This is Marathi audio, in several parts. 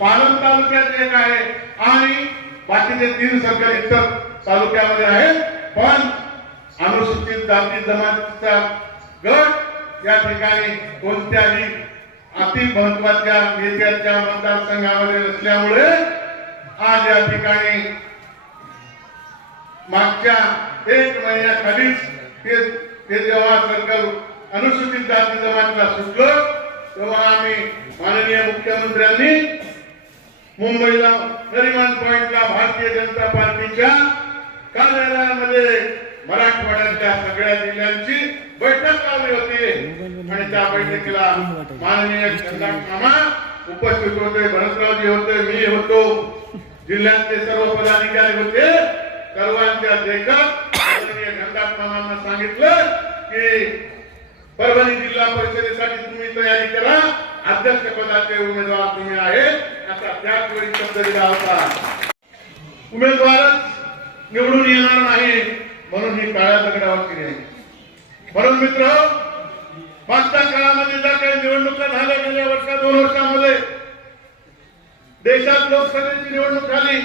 पालम तालुक्यात एक आहे आणि बाकीचे 3 सरकारी इतर तालुक्यामध्ये आहेत. पण अनुसूचित जाती जमातीचा गट या ठिकाणी कोणत्याही अति महत्वाच्या नेत्याच्या मतदारसंघामध्ये नसल्यामुळे आज या ठिकाणी मागच्या 1 महिन्याखालीच ते जेव्हा सर्कल अनुसूचित जाती जमातीला सुटलं तेव्हा आम्ही माननीय मुख्यमंत्र्यांनी मुंबईला नरिमन पॉइंटला भारतीय जनता पार्टीच्या कार्यालयामध्ये मराठवाड्यातल्या सगळ्या जिल्ह्यांची बैठक लावली होती आणि त्या बैठकीला माननीय चंद्रकांत मामा उपस्थित होते, भरतरावजी होते, मी होतो, जिल्ह्यातले सर्व पदाधिकारी होते. सर्वांच्या देखत माननीय चंद्रकांत मामांना सांगितलं की परभणी जिल्हा परिषदेसाठी तुम्ही तयारी करा, अध्यक्ष पदाचे उमेदवार तुम्ही आहेत. आता त्याच वेळी शब्द दिला होता. उमेदवारच निवडून येणार नाही म्हणून ही काळ्या दगडावर केली आहे. म्हणून मित्र, मागच्या काळामध्ये ज्या काही निवडणुका झाल्या गेल्या 2 वर्षामध्ये देशात लोकसभेची निवडणूक झाली,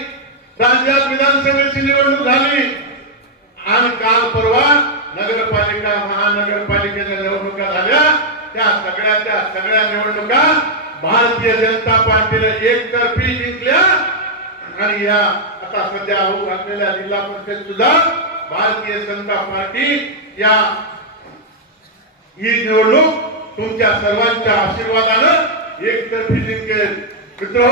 राज्यात विधानसभेची निवडणूक झाली आणि काल परवा नगरपालिका महानगरपालिकेच्या निवडणुका झाल्या. त्या सगळ्या निवडणुका भारतीय जनता पार्टीने एकतर्फी जिंकल्या आणि या आता सध्या होऊ घातलेल्या जिल्हा परिषद सुद्धा भारतीय जनता पार्टी या ही निवडणूक तुमच्या सर्वांच्या आशीर्वादाने एकतर्फी जिंकेल. मित्र,